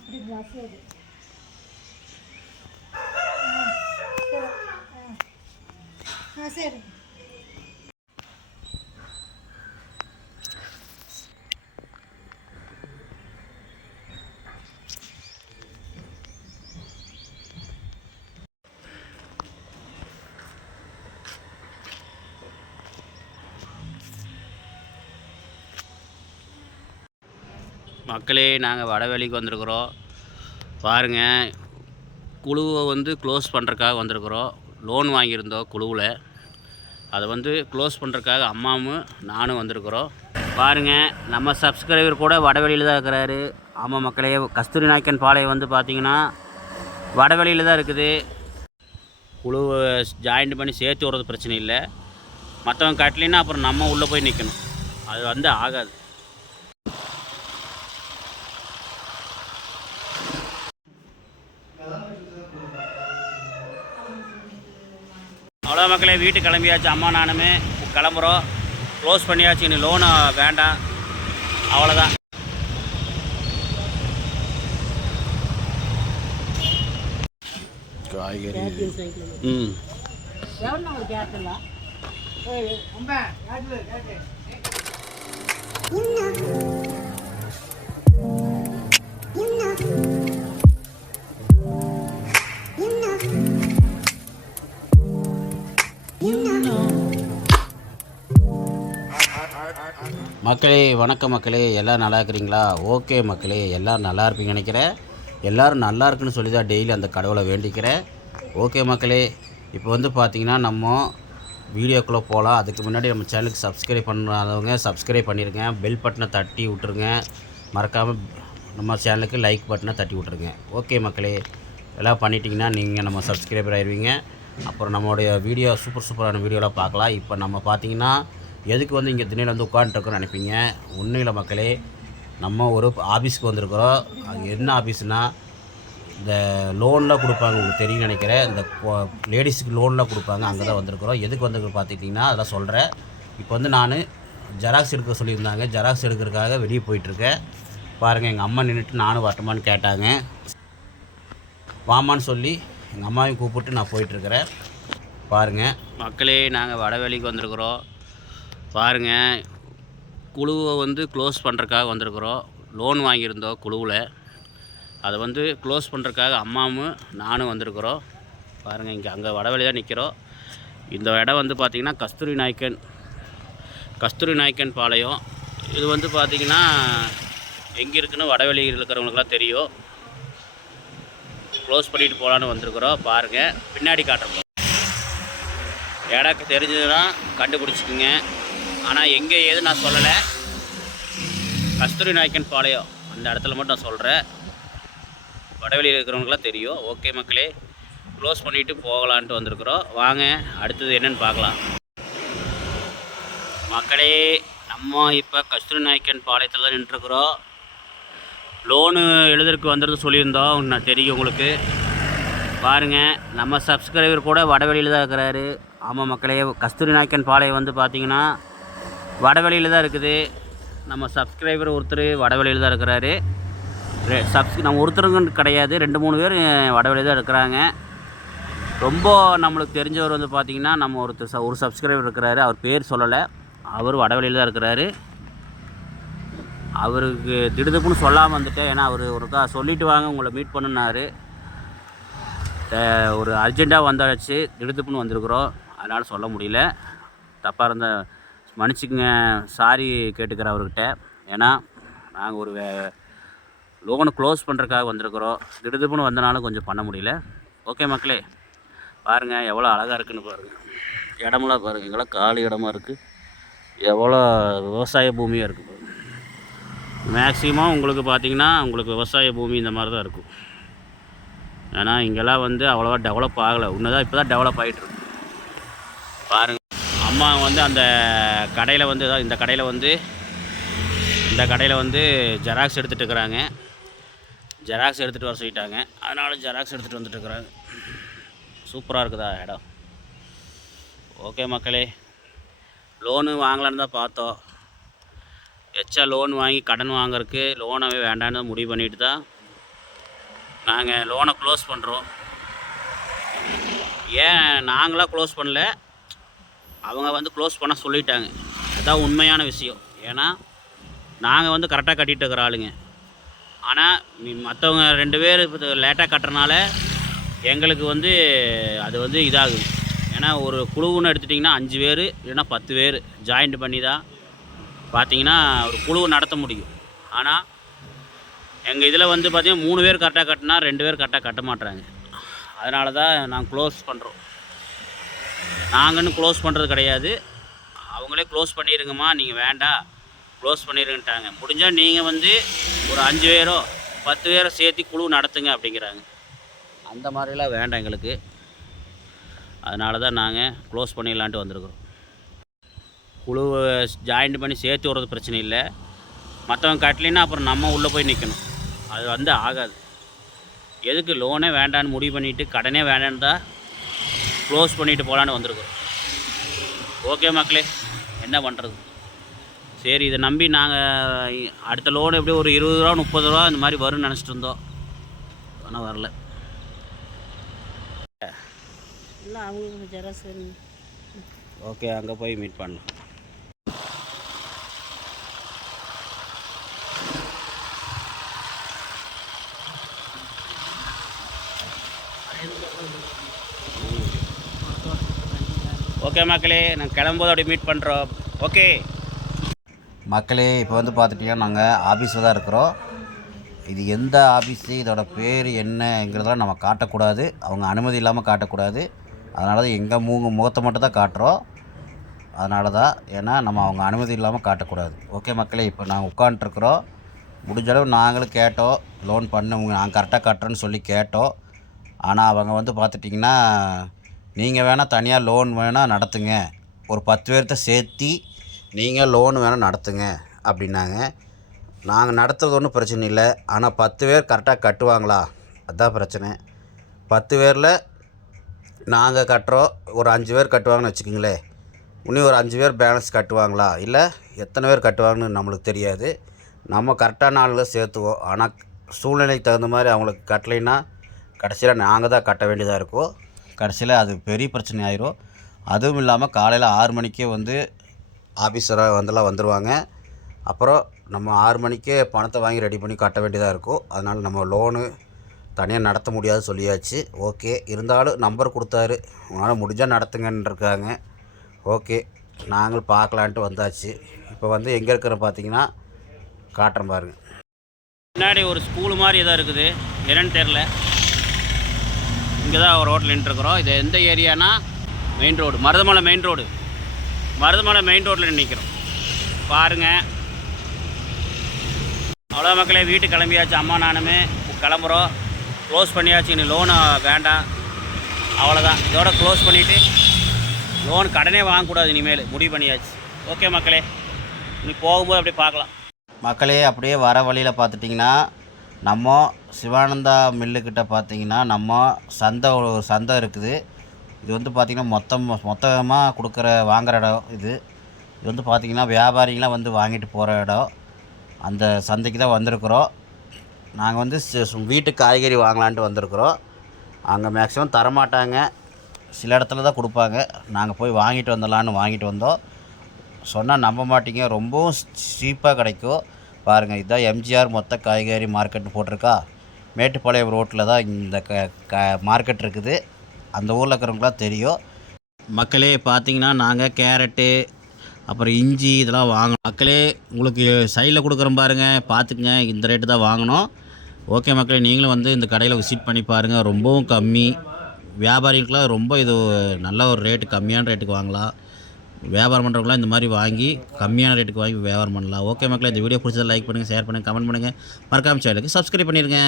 அப்படிங்களா சரி ஆ சரி மக்களே நாங்கள் வடவேலிக்கு வந்திருக்கிறோம். பாருங்கள் குழுவை வந்து க்ளோஸ் பண்ணுறக்காக வந்திருக்கிறோம். லோன் வாங்கியிருந்தோம் குழுவில். அதை வந்து க்ளோஸ் பண்ணுறக்காக அம்மாவும் நானும் வந்திருக்கிறோம். பாருங்கள் நம்ம சப்ஸ்கிரைபர் கூட வடவெளியில் தான் இருக்கிறாரு. ஆமாம் மக்களே கஸ்தூரி நாயக்கன் பாளையம் வந்து பார்த்தீங்கன்னா வடவெளியில் தான் இருக்குது. குழுவை ஜாயிண்ட் பண்ணி சேர்த்து விடுறது பிரச்சனை இல்லை. மற்றவங்க கட்டலைன்னா அப்புறம் நம்ம உள்ளே போய் நிற்கணும் அது வந்து ஆகாது. அவ்வளோ மக்களே வீட்டுக்கு கிளம்பியாச்சு. அம்மா நானுமே கிளம்புறோம். க்ளோஸ் பண்ணியாச்சு. இனி லோனு வேண்டாம். அவ்வளோதான். காய்கறி. ம். மக்களே வணக்கம் மக்களே. எல்லாம் நல்லா இருக்கிறீங்களா? ஓகே மக்களே எல்லோரும் நல்லா இருப்பீங்க நினைக்கிறேன். எல்லோரும் நல்லா இருக்குன்னு சொல்லி தான் டெய்லி அந்த கடவுளை வேண்டிக்கிறேன். ஓகே மக்களே இப்போ வந்து பார்த்திங்கன்னா நம்ம வீடியோக்குள்ளே போகலாம். அதுக்கு முன்னாடி நம்ம சேனலுக்கு சப்ஸ்கிரைப் பண்ணாதவங்க சப்ஸ்கிரைப் பண்ணிடுங்க பெல் பட்டனை தட்டி விட்ருங்க மறக்காமல் நம்ம சேனலுக்கு லைக் பட்டனை தட்டி விட்ருங்க ஓகே மக்களே எல்லாம் பண்ணிட்டீங்கன்னா நீங்கள் நம்ம சப்ஸ்கிரைபர் ஆயிடுவீங்க அப்புறம் நம்மளுடைய வீடியோ சூப்பர் சூப்பரான வீடியோலாம் பார்க்கலாம். இப்போ நம்ம பார்த்தீங்கன்னா எதுக்கு வந்து இங்கே திண்ணையில் வந்து உட்காந்துருக்கோன்னு நினைப்பீங்க? ஒன்றும் இல்லை மக்களே நம்ம ஒரு ஆஃபீஸ்க்கு வந்திருக்கிறோம். அது என்ன ஆஃபீஸ்னால் இந்த லோன்லாம் கொடுப்பாங்க உங்களுக்கு தெரியும் நினைக்கிறேன். இந்த லேடிஸுக்கு லோன்லாம் கொடுப்பாங்க அங்கே தான் வந்திருக்கிறோம். எதுக்கு வந்து பார்த்துக்கிட்டிங்கன்னா அதெல்லாம் சொல்கிறேன் இப்போ வந்து நான் ஜெராக்ஸ் எடுக்க சொல்லியிருந்தாங்க. ஜெராக்ஸ் எடுக்கிறதுக்காக வெளியே போயிட்டுருக்கேன். பாருங்கள் எங்கள் அம்மா நின்றுட்டு நானும் வரட்டுமான்னு கேட்டாங்க. வாமான்னு சொல்லி எங்கள் அம்மாவையும் கூப்பிட்டு நான் போயிட்டுருக்கிறேன். பாருங்கள் மக்களே நாங்கள் வடவேலிக்கு வந்திருக்கிறோம். பாருங்கள் குழுவை வந்து க்ளோஸ் பண்ணுறக்காக வந்திருக்கிறோம். லோன் வாங்கியிருந்தோம் குழுவில். அதை வந்து க்ளோஸ் பண்ணுறக்காக அம்மாவும் நானும் வந்திருக்கிறோம். பாருங்கள் இங்கே அங்கே வடவேலி தான் நிற்கிறோம் இந்த இடம் வந்து பார்த்திங்கன்னா கஸ்தூரி நாயக்கன் கஸ்தூரி நாயக்கன் பாளையம். இது வந்து பார்த்திங்கன்னா எங்கே இருக்குன்னு வடவெளியில் இருக்கிறவங்களுக்குலாம் தெரியும். க்ளோஸ் பண்ணிட்டு போகலான்னு வந்திருக்கிறோம். பாருங்கள் பின்னாடி காட்டுறோம். இடக்கு தெரிஞ்சதுன்னா கண்டுபிடிச்சிக்குங்க. ஆனால் எங்கே ஏது நான் சொல்லலை. கஸ்தூரி நாயக்கன் பாளையம் அந்த இடத்துல மட்டும் நான் சொல்கிறேன் வடவெளியில் இருக்கிறவங்களுக்குலாம் தெரியும். ஓகே மக்களே க்ளோஸ் பண்ணிவிட்டு போகலான்ட்டு வந்திருக்குறோம். வாங்க அடுத்தது என்னன்னு பார்க்கலாம். மக்களே நம்ம இப்போ கஸ்தூரி நாயக்கன் பாளையத்தில் தான் நின்றுருக்குறோம். லோனு எழுதுறதுக்கு வந்துடுறது சொல்லியிருந்தோம். நான் தெரியும் உங்களுக்கு. பாருங்கள் நம்ம சப்ஸ்கிரைபர் கூட வடவெளியில் தான் இருக்கிறாரு. ஆமாம் மக்களே கஸ்தூரி நாயக்கன் பாளையம் வந்து பார்த்திங்கன்னா வடவெளியில் தான் இருக்குது. நம்ம சப்ஸ்கிரைபர் ஒருத்தர் வடவெளியில் தான் இருக்கிறாரு சப்ஸ் நம்ம ஒருத்தருங்கன்னு கிடையாது. ரெண்டு மூணு பேர் வடவெளியில் தான் இருக்கிறாங்க. ரொம்ப நம்மளுக்கு தெரிஞ்சவர் வந்து பார்த்திங்கன்னா நம்ம ஒருத்தர் ச- ஒரு சப்ஸ்கிரைபர் இருக்கிறாரு. அவர் பேர் சொல்லலை. அவர் வடவெளியில் தான் இருக்கிறாரு. அவருக்கு திடுதுப்புன்னு சொல்லாமல் வந்துட்டேன். ஏன்னா அவர் ஒருக்கா சொல்லிட்டு வாங்க உங்களை மீட் பண்ணுனாரு. ஒரு அர்ஜெண்ட்டாக வந்தாச்சு. திடுதுப்புன்னு வந்திருக்குறோம். அதனால் சொல்ல முடியல. தப்பாக இருந்தால் மன்னிச்சுக்குங்க சாரி கேட்டுக்கிறேன் அவர்கிட்ட ஏன்னா நாங்கள் ஒரு லோனை க்ளோஸ் பண்ணுறதுக்காக வந்திருக்கிறோம். திடுதுப்புன்னு வந்தனாலும் கொஞ்சம் பண்ண முடியல. ஓகே மக்களே பாருங்கள் எவ்வளோ அழகாக இருக்குன்னு பாருங்கள் இடமெல்லாம் பாருங்கள் எங்கெல்லாம் காலி இடமா இருக்குது எவ்வளோ விவசாய பூமியாக இருக்குது பாருங்க. மேக்ஸிமம் உங்களுக்கு பார்த்தீங்கன்னா உங்களுக்கு விவசாய பூமி இந்த மாதிரி தான் இருக்கும். ஏன்னா இங்கெல்லாம் வந்து அவ்வளோவா டெவலப் ஆகலை. இன்னதான் இப்போ தான் டெவலப் ஆகிட்டுருக்கு பாருங்கள் அம்மா வந்து அந்த கடையில் வந்து இந்த கடையில் வந்து இந்த கடையில் வந்து ஜெராக்ஸ் எடுத்துகிட்டு இருக்கிறாங்க. ஜெராக்ஸ் எடுத்துகிட்டு வர சொல்லிட்டாங்க. அதனால் ஜெராக்ஸ் எடுத்துகிட்டு வந்துட்டு இருக்கிறாங்க. சூப்பராக இருக்குதா இடம்? ஓகே மக்களே. லோனு வாங்கலான்னு தான் பார்த்தோம். எச்சா லோன் வாங்கி கடன் வாங்குறதுக்கு லோனாகவே வேண்டான்னு முடிவு பண்ணிட்டு தான் நாங்கள் லோனை க்ளோஸ் பண்ணுறோம் ஏன் நாங்களாக க்ளோஸ் பண்ணல? அவங்க வந்து க்ளோஸ் பண்ண சொல்லிட்டாங்க. அதுதான் உண்மையான விஷயம். ஏன்னா நாங்கள் வந்து கரெக்டாக கட்டிகிட்டு இருக்கிற ஆளுங்க. ஆனால் மற்றவங்க ரெண்டு பேர் லேட்டாக கட்டுறனால எங்களுக்கு வந்து அது வந்து இதாகுது. ஏன்னா ஒரு குழுவுன்னு எடுத்துட்டிங்கன்னா அஞ்சு பேர் இல்லைன்னா பத்து பேர் ஜாயிண்ட் பண்ணி தான் பார்த்தீங்கன்னா ஒரு குழுவை நடத்த முடியும். ஆனால் எங்கள் இதில் வந்து பார்த்தீங்கன்னா மூணு பேர் கரெக்டாக கட்டினா ரெண்டு பேர் கரெக்டாக கட்ட மாட்டுறாங்க அதனால தான் நாங்கள் க்ளோஸ் பண்ணுறோம் நாங்கன்னு க்ளோஸ் பண்ணுறது கிடையாது. அவங்களே க்ளோஸ் பண்ணிடுங்கம்மா நீங்கள் வேண்டாம் க்ளோஸ் பண்ணிடுங்கன்ட்டாங்க முடிஞ்சால் நீங்கள் வந்து ஒரு அஞ்சு பேரோ பத்து பேரோ சேர்த்து குழு நடத்துங்க அப்படிங்கிறாங்க. அந்த மாதிரிலாம் வேண்டாம் எங்களுக்கு. அதனால தான் நாங்கள் க்ளோஸ் பண்ணிடலான்ட்டு வந்திருக்கிறோம். குழுவை ஜாயிண்ட் பண்ணி சேர்த்து விட்றது பிரச்சனை இல்லை. மற்றவங்க கட்டலைன்னா அப்புறம் நம்ம உள்ளே போய் நிற்கணும் அது வந்து ஆகாது. எதுக்கு லோனே வேண்டான்னு முடிவு பண்ணிவிட்டு கடனே வேண்டான்னு தான் க்ளோஸ் பண்ணிட்டு போகலான்னு வந்திருக்கோம். ஓகே மக்களே என்ன பண்ணுறது சரி இதை நம்பி நாங்கள் அடுத்த லோன் எப்படியும் ஒரு இருபது ரூபா முப்பது ரூபா இந்த மாதிரி வரும்னு நினச்சிட்டு இருந்தோம். ஆனால் வரல. ஓகே அங்கே போய் மீட் பண்ணலாம். ஓகே மக்களே நான் கிளம்பும்போது அப்படி மீட் பண்ணுறோம் ஓகே மக்களே இப்போ வந்து பார்த்துட்டிங்கன்னா நாங்கள் ஆஃபீஸில் தான் இருக்கிறோம். இது எந்த ஆஃபீஸு இதோட பேர் என்னங்கிறதெல்லாம் நம்ம காட்டக்கூடாது. அவங்க அனுமதி இல்லாமல் காட்டக்கூடாது. அதனால தான் எங்கள் மூங்க முகத்தை மட்டும் தான் காட்டுறோம். அதனால தான் ஏன்னா நம்ம அவங்க அனுமதி இல்லாமல் காட்டக்கூடாது. ஓகே மக்களே இப்போ நாங்கள் உட்காண்ட்ருக்குறோம் முடிஞ்ச அளவு நாங்களும் கேட்டோம். லோன் பண்ண நாங்கள் கரெக்டாக கட்டுறேன்னு சொல்லி கேட்டோம். ஆனால் அவங்க வந்து பார்த்துட்டிங்கன்னா நீங்கள் வேணால் தனியாக லோன் வேணால் நடத்துங்க. ஒரு பத்து பேர்த்த சேர்த்தி நீங்கள் லோன் வேணால் நடத்துங்க அப்படின்னாங்க. நாங்கள் நடத்துறது ஒன்றும் பிரச்சனை இல்லை. ஆனால் பத்து பேர் கரெக்டாக கட்டுவாங்களா? அதுதான் பிரச்சனை. பத்து பேரில் நாங்கள் கட்டுறோம். ஒரு அஞ்சு பேர் கட்டுவாங்கன்னு வச்சுக்கோங்களேன் இன்னும் ஒரு அஞ்சு பேர் பேலன்ஸ் கட்டுவாங்களா? இல்லை எத்தனை பேர் கட்டுவாங்கன்னு நம்மளுக்கு தெரியாது. நம்ம கரெக்டான நாளில் சேர்த்துவோம். ஆனால் சூழ்நிலைக்கு தகுந்த மாதிரி அவங்களுக்கு கட்டலைன்னா கடைசியில் நாங்கள் தான் கட்ட வேண்டியதாக இருக்கும். கடைசியில் அது பெரிய பிரச்சனை ஆயிரும் அதுவும் இல்லாமல் காலையில் ஆறு மணிக்கே வந்து ஆஃபீஸராக வந்தெல்லாம் வந்துடுவாங்க அப்புறம் நம்ம ஆறு மணிக்கே பணத்தை வாங்கி ரெடி பண்ணி கட்ட வேண்டியதாக இருக்கும். அதனால் நம்ம லோனு தனியாக நடத்த முடியாது சொல்லியாச்சு. ஓகே இருந்தாலும் நம்பர் கொடுத்தாரு. உங்களால் முடிஞ்சால் நடத்துங்கன்னு இருக்காங்க ஓகே நாங்கள் பார்க்கலான்ட்டு வந்தாச்சு. இப்போ வந்து எங்கே இருக்கிற பார்த்தீங்கன்னா காட்டுறேன் பாருங்கள் பின்னாடி ஒரு ஸ்கூல் மாதிரி இதாக இருக்குது. என்னன்னு தெரில இங்கே தான் ஒரு ரோட்டில் நின்றுருக்குறோம். இது எந்த ஏரியானா main road Marudhamalai main road Marudhamalai main ரோட்டில் நிற்கிறோம் பாருங்கள் அவ்வளோ மக்களே வீட்டுக்கு கிளம்பியாச்சு. அம்மா நானுமே கிளம்புறோம். க்ளோஸ் பண்ணியாச்சு. இனி லோனு வேண்டாம். அவ்வளோதான் இதோட க்ளோஸ் பண்ணிவிட்டு லோன் கடனே வாங்கக்கூடாது இனிமேல். முடிவு பண்ணியாச்சு. ஓகே மக்களே. இனி போகும்போது அப்படியே பார்க்கலாம். மக்களே அப்படியே வர வழியில் பார்த்துட்டிங்கன்னா நம்ம சிவானந்தா மில்லுக்கிட்ட பார்த்தீங்கன்னா நம்ம சந்தை ஒரு சந்தை இருக்குது. இது வந்து பார்த்திங்கன்னா மொத்தம் மொத்தமாக கொடுக்குற வாங்குற இடம் இது. இது வந்து பார்த்திங்கன்னா வியாபாரிங்களாம் வந்து வாங்கிட்டு போகிற இடம். அந்த சந்தைக்கு தான் வந்திருக்குறோம். நாங்கள் வந்து வீட்டு காய்கறி வாங்கலான்ட்டு வந்திருக்குறோம். அங்கே மேக்ஸிமம் தரமாட்டாங்க. சில இடத்துல தான் கொடுப்பாங்க. நாங்கள் போய் வாங்கிட்டு வந்துடலான்னு வாங்கிட்டு வந்தோம். சொன்னால் நம்ப மாட்டீங்க. ரொம்பவும் சீப்பாக கிடைக்கும். பாருங்கள் இதுதான் எம்ஜிஆர் மொத்த காய்கறி மார்க்கெட்னு போட்டிருக்கா. மேட்டுப்பாளையம் ரோட்டில் தான் இந்த க க மார்க்கெட் இருக்குது. அந்த ஊரில் இருக்கிறவங்களாம் தெரியும். மக்களே பார்த்தீங்கன்னா நாங்கள் கேரட்டு அப்புறம் இஞ்சி இதெல்லாம் வாங்கணும். மக்களே உங்களுக்கு சைடில் கொடுக்குறோம் பாருங்கள் பார்த்துக்குங்க இந்த ரேட்டு தான் வாங்கணும். ஓகே மக்களே நீங்களும் வந்து இந்த கடையில் விசிட் பண்ணி பாருங்கள் ரொம்பவும் கம்மி. வியாபாரிகளுக்கெலாம் ரொம்ப இது நல்ல ஒரு ரேட்டு கம்மியான ரேட்டுக்கு வாங்கலாம். வியாபாரம் பண்ணுறவங்களாம் இந்த மாதிரி வாங்கி கம்மியான ரேட்டுக்கு வாங்கி வியாபாரம் பண்ணலாம். ஓகே மக்களே இந்த வீடியோ பிடிச்சதை லைக் பண்ணுங்கள் ஷேர் பண்ணுங்கள் கமெண்ட் பண்ணுங்கள் மறக்காம சேனலுக்கு சப்ஸ்கிரைப் பண்ணிடுங்க